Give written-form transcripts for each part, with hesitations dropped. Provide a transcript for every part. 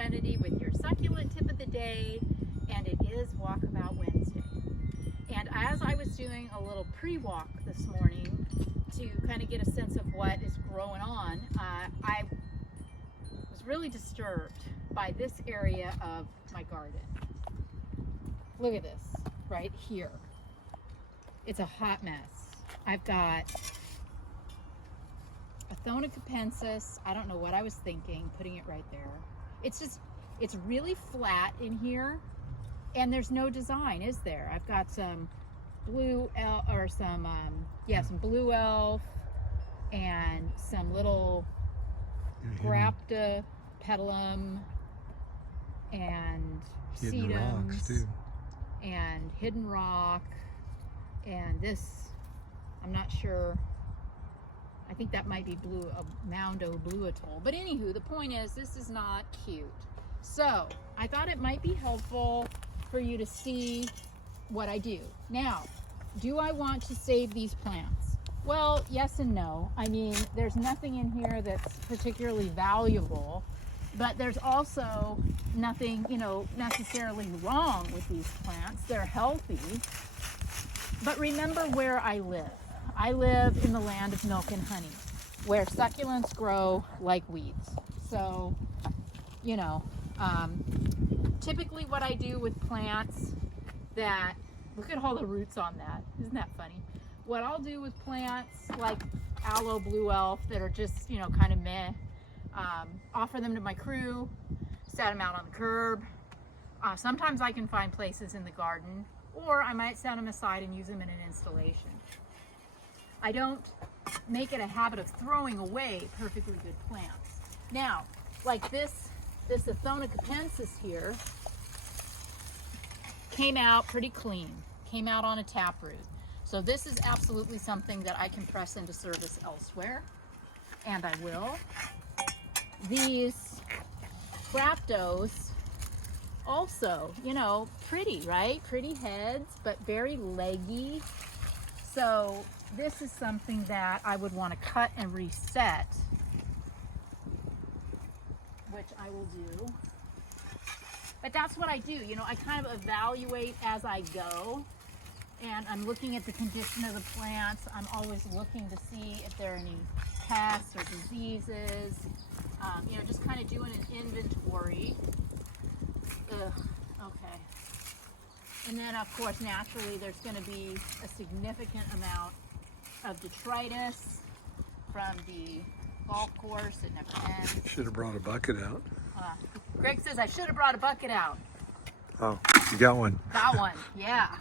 Serenity with your succulent tip of the day, and it is Walkabout Wednesday. And as I was doing a little pre-walk this morning to kind of get a sense of what is growing on, I was really disturbed by this area of my garden. Look at this right here. It's a hot mess. I've got Capensis. I don't know what I was thinking putting it right there. It's really flat in here, and there's no design, is there? I've got some blue elf, or some blue elf, and some little grapta petalum, and sedums, and hidden rock, and this, I'm not sure. I think that might be Moundo Blue Atoll. But anywho, the point is, this is not cute. So I thought it might be helpful for you to see what I do. Now, do I want to save these plants? Well, yes and no. I mean, there's nothing in here that's particularly valuable, but there's also nothing, necessarily wrong with these plants. They're healthy. But remember where I live. I live in the land of milk and honey, where succulents grow like weeds. So, typically what I do with plants that, look at all the roots on that. Isn't that funny? What I'll do with plants like aloe blue elf that are just, kind of meh, offer them to my crew, set them out on the curb. Sometimes I can find places in the garden, or I might set them aside and use them in an installation. I don't make it a habit of throwing away perfectly good plants. Now, like this Capensis here came out pretty clean, came out on a taproot. So this is absolutely something that I can press into service elsewhere, and I will. These Graptos, also, pretty, right? Pretty heads, but very leggy. So this is something that I would want to cut and reset, which I will do. But that's what I do. I kind of evaluate as I go, and I'm looking at the condition of the plants. I'm always looking to see if there are any pests or diseases. Just kind of doing an inventory. Okay. And then, of course, naturally, there's going to be a significant amount of detritus from the golf course. It never ends. Should have brought a bucket out. Greg says I should have brought a bucket out. Oh, you got one. Got one, yeah.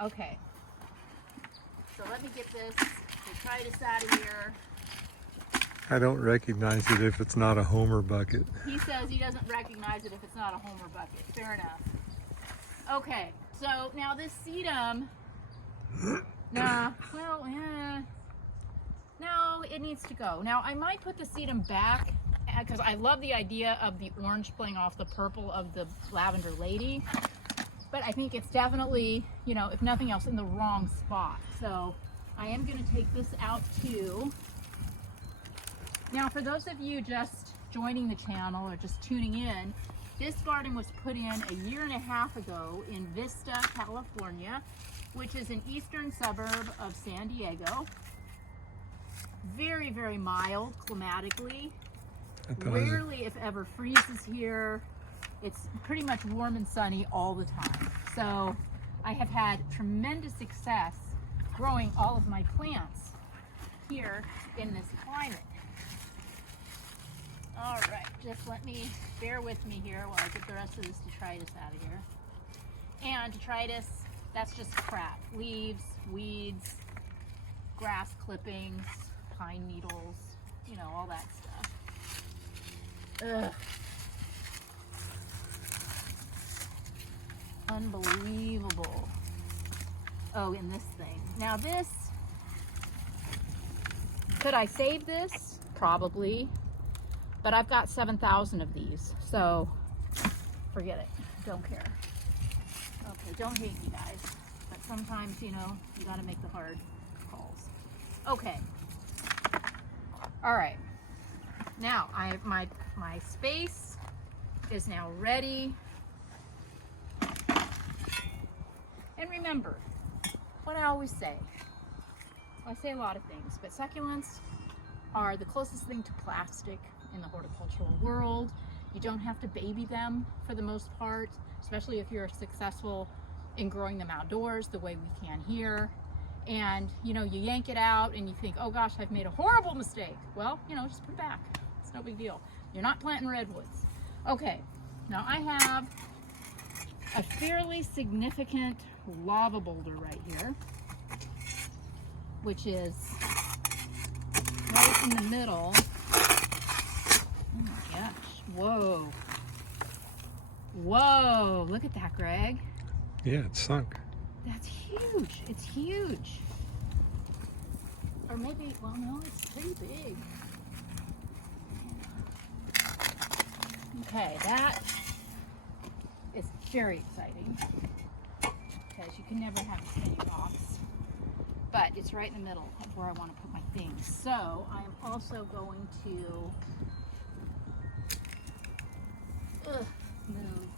Okay. So let me get this detritus out of here. I don't recognize it if it's not a Homer bucket. He says he doesn't recognize it if it's not a Homer bucket. Fair enough. Okay, so now this sedum, no, it needs to go. Now I might put the sedum back because I love the idea of the orange playing off the purple of the lavender lady, but I think it's definitely, if nothing else, in the wrong spot. So I am going to take this out too. Now, for those of you just joining the channel or just tuning in, this garden was put in a year and a half ago in Vista, California, which is an eastern suburb of San Diego. Very, very mild climatically. Rarely, if ever, freezes here. It's pretty much warm and sunny all the time. So I have had tremendous success growing all of my plants here in this climate. All right, just bear with me here while I get the rest of this detritus out of here. And detritus, that's just crap. Leaves, weeds, grass clippings, pine needles, all that stuff. Ugh. Unbelievable. Oh, in this thing. Now this, could I save this? Probably. But I've got 7,000 of these, so forget it. Don't care. Okay, don't hate me, guys. But sometimes, you gotta make the hard calls. Okay. All right. Now, I have my space is now ready. And remember what I always say. Well, I say a lot of things, but succulents are the closest thing to plastic in the horticultural world. You don't have to baby them for the most part, especially if you're successful in growing them outdoors the way we can here. And you know, you yank it out and you think, oh gosh, I've made a horrible mistake. Well, you know, just put it back. It's no big deal. You're not planting redwoods. Okay, now I have a fairly significant lava boulder right here, which is right in the middle. Oh my gosh, whoa. Whoa, look at that, Greg. Yeah, it's sunk. That's huge. It's huge. Or maybe, well, no, it's pretty big. Okay, that is very exciting because you can never have as many rocks, but it's right in the middle of where I want to put my things. So I am also going to move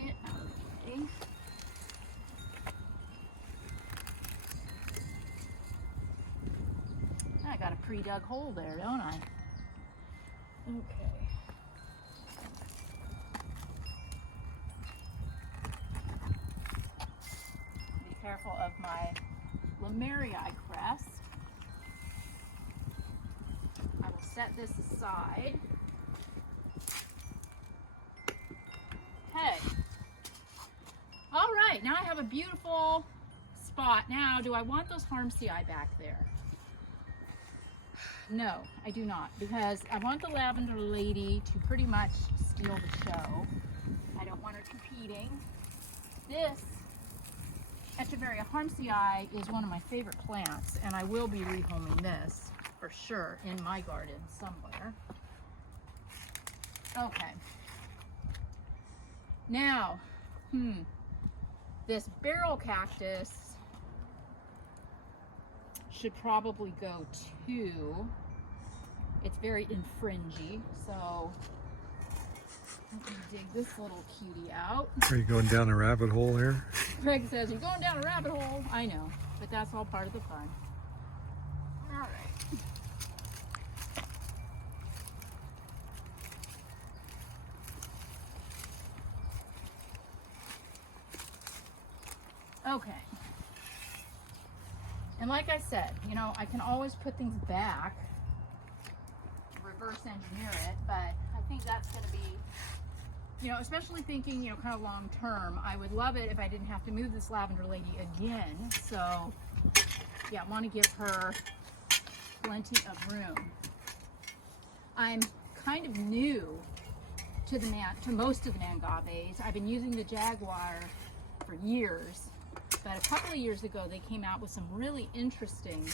it out of the way. I got a pre-dug hole there, don't I? Okay. Be careful of my Lemerii crest. I will set this aside. Okay. All right, now I have a beautiful spot. Now, do I want those Harmsii back there? No, I do not, because I want the lavender lady to pretty much steal the show. I don't want her competing. This Echeveria Harmsii is one of my favorite plants, and I will be rehoming this for sure in my garden somewhere. Okay. Now, this barrel cactus should probably go too. It's very infringy, so let me dig this little cutie out. Are you going down a rabbit hole here? Greg says, you're going down a rabbit hole. I know, but that's all part of the fun. All right. Okay. And like I said, you know, I can always put things back, reverse engineer it, but I think that's going to be, you know, especially thinking, you know, kind of long term, I would love it if I didn't have to move this lavender lady again. So, yeah, I want to give her plenty of room. I'm kind of new to most of the mangaves. I've been using the Jaguar for years. But a couple of years ago, they came out with some really interesting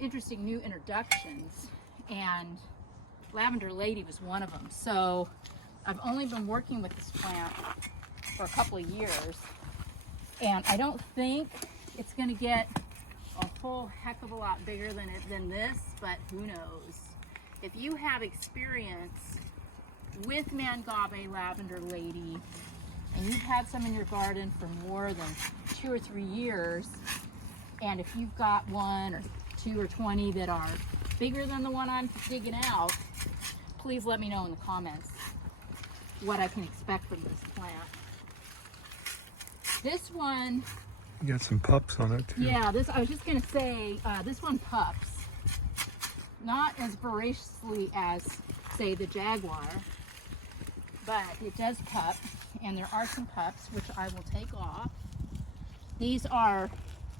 new introductions, and Lavender Lady was one of them. So I've only been working with this plant for a couple of years, and I don't think it's going to get a whole heck of a lot bigger than this, but who knows. If you have experience with Mangave Lavender Lady, and you've had some in your garden for more than 2 or 3 years, and if you've got 1 or 2 or 20 that are bigger than the one I'm digging out, please let me know in the comments what I can expect from this plant. This one, You got some pups on it too. yeah, I was just gonna say, this one pups. Not as voraciously as, say, the Jaguar, but it does pup. And there are some pups, which I will take off. These are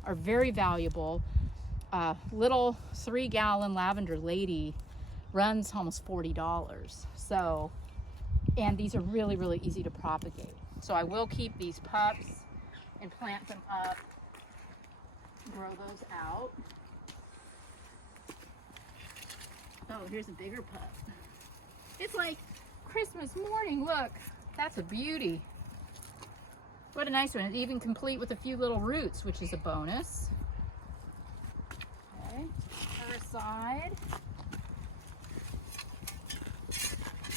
very valuable. Little 3-gallon Lavender Lady runs almost $40. So, and these are really, really easy to propagate. So I will keep these pups and plant them up, grow those out. Oh, here's a bigger pup. It's like Christmas morning, look. That's a beauty. What a nice one. It's even complete with a few little roots, which is a bonus. Okay, her side.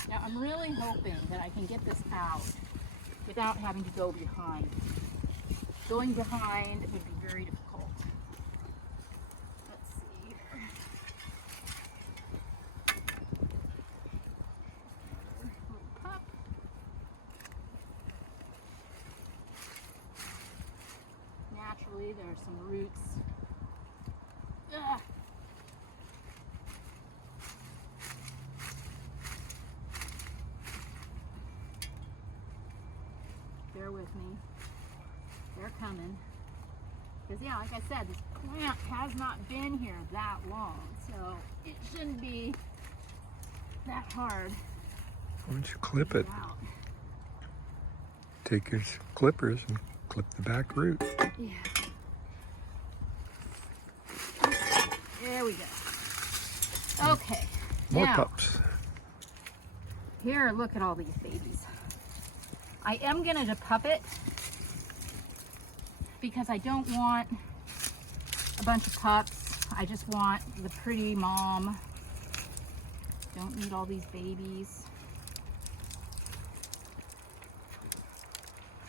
Now I'm really hoping that I can get this out without having to go behind. Going behind would be very difficult. Let's see here. Little pup. Naturally, there are some roots. Ugh. Bear with me. They're coming. Because yeah, like I said, this plant has not been here that long, so it shouldn't be that hard. Why don't you clip it? Out. Take your clippers and clip the back root. Yeah. There we go. Okay. More now, pups. Here, look at all these babies. I am going to pup it because I don't want a bunch of pups. I just want the pretty mom. Don't need all these babies.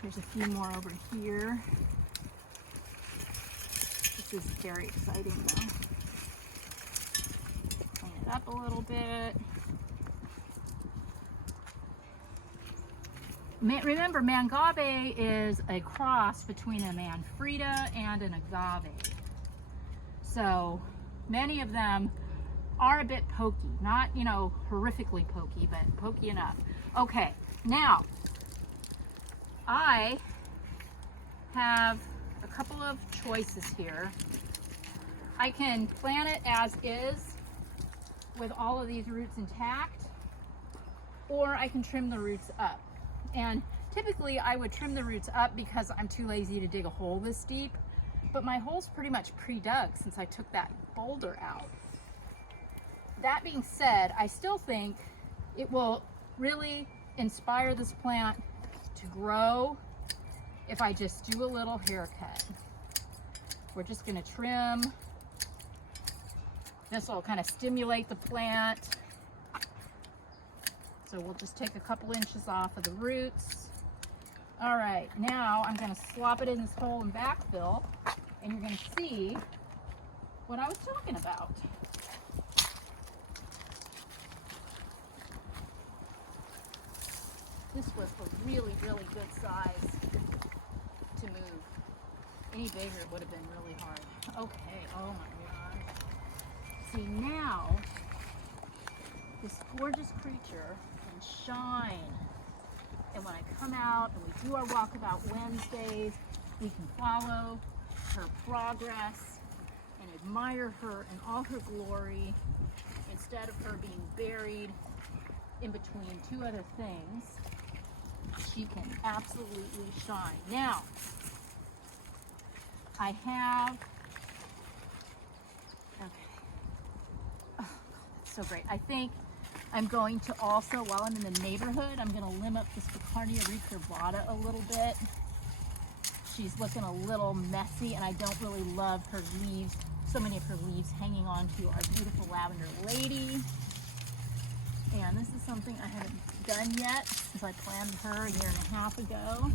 There's a few more over here. This is very exciting though. Clean it up a little bit. Remember, mangave is a cross between a manfreda and an agave. So many of them are a bit pokey. Not, you know, horrifically pokey, but pokey enough. Okay, now I have a couple of choices here. I can plant it as is with all of these roots intact, or I can trim the roots up. And typically I would trim the roots up because I'm too lazy to dig a hole this deep, but my hole's pretty much pre-dug since I took that boulder out. That being said, I still think it will really inspire this plant to grow if I just do a little haircut. We're just gonna trim. This will kind of stimulate the plant. So we'll just take a couple inches off of the roots. All right, now I'm gonna slop it in this hole and backfill, and you're gonna see what I was talking about. This was a really, really good size to move. Any bigger would have been really hard. Okay, oh my God. See now, this gorgeous creature can shine. And when I come out and we do our Walkabout Wednesdays, we can follow her progress and admire her in all her glory instead of her being buried in between two other things. She can absolutely shine. Now, I have, okay, oh, that's so great. I think I'm going to also, while I'm in the neighborhood, I'm going to limb up this Picardia recurvata a little bit. She's looking a little messy, and I don't really love her leaves, so many of her leaves hanging on to our beautiful lavender lady. And this is something I haven't done yet since I planted her a year and a half ago.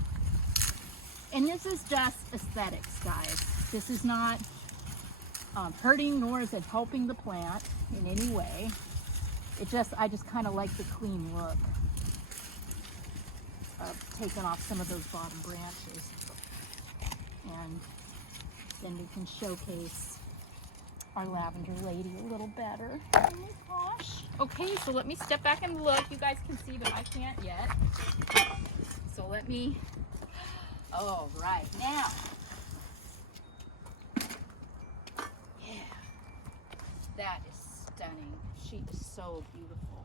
And this is just aesthetics, guys. This is not hurting, nor is it helping the plant in any way. I just kind of like the clean look of taking off some of those bottom branches. And then we can showcase our lavender lady a little better. Oh my gosh. Okay, so let me step back and look. You guys can see, but I can't yet. So let me, oh, right now. Yeah, that is stunning. She is so beautiful.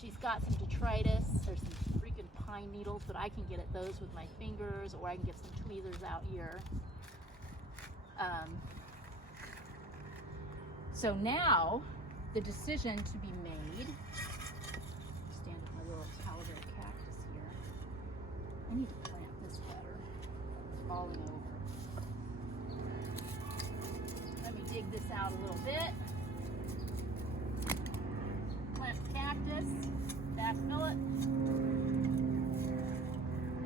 She's got some detritus. There's some freaking pine needles, but I can get at those with my fingers, or I can get some tweezers out here. So now the decision to be made. Stand at my little aloe vera cactus here. I need to plant this better. It's falling over. Let me dig this out a little bit. Plant cactus. half fill it.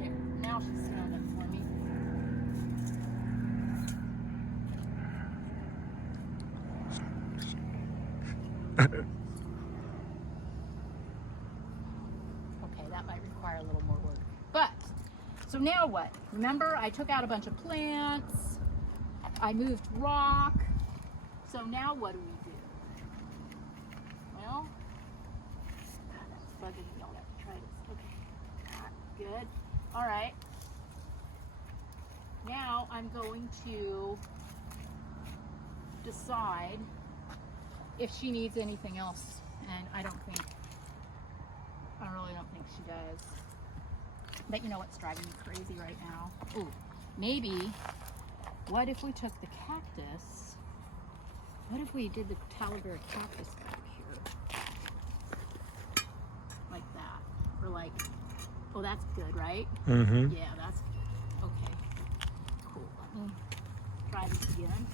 There, now she's filling it for me. Okay, that might require a little more work. But, so now what? Remember, I took out a bunch of plants. I moved rock. So now what do we do? Well, that's bugging me. I'll have to try this. Okay, good. All right. Now I'm going to decide if she needs anything else, and I really don't think she does. But you know what's driving me crazy right now? Ooh, maybe, what if we took the cactus? What if we did the Talavera cactus back here? Like that. Or like, oh, that's good, right? Mm-hmm. Yeah, that's good. Okay, cool. Let me try this again.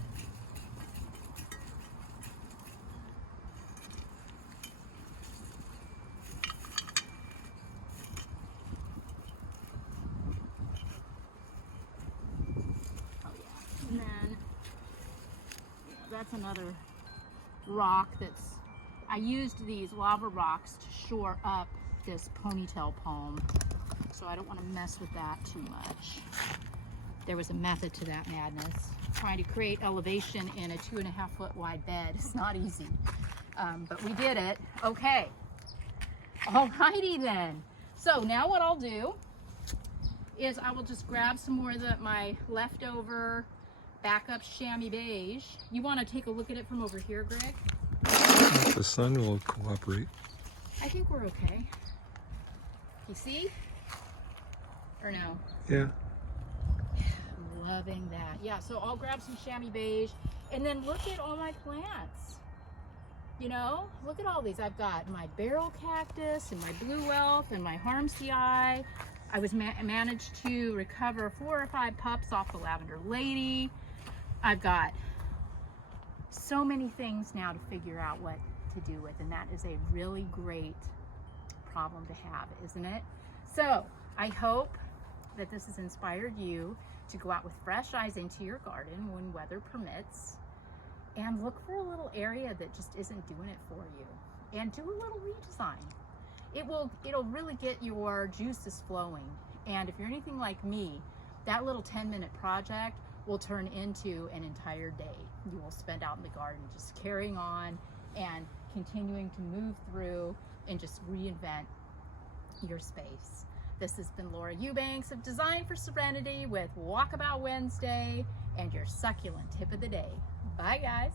And then, yeah, that's another rock that's, I used these lava rocks to shore up this ponytail palm. So I don't want to mess with that too much. There was a method to that madness. Trying to create elevation in a 2.5 foot wide bed is not easy. But we did it. Okay. Alrighty then. So now what I'll do is I will just grab some more of my leftover backup chamois beige. You want to take a look at it from over here, Greg? If the sun will cooperate. I think we're okay. You see? Or no? Yeah. I'm loving that. Yeah, so I'll grab some chamois beige, and then look at all my plants. You know, look at all these. I've got my barrel cactus and my blue elf and my harmsey eye. I was managed to recover 4 or 5 pups off the lavender lady. I've got so many things now to figure out what to do with, and that is a really great problem to have, isn't it? So I hope that this has inspired you to go out with fresh eyes into your garden when weather permits, and look for a little area that just isn't doing it for you, and do a little redesign. It'll really get your juices flowing. And if you're anything like me, that little 10-minute project will turn into an entire day. You will spend out in the garden just carrying on and continuing to move through and just reinvent your space. This has been Laura Eubanks of Design for Serenity with Walkabout Wednesday and your succulent tip of the day. Bye, guys.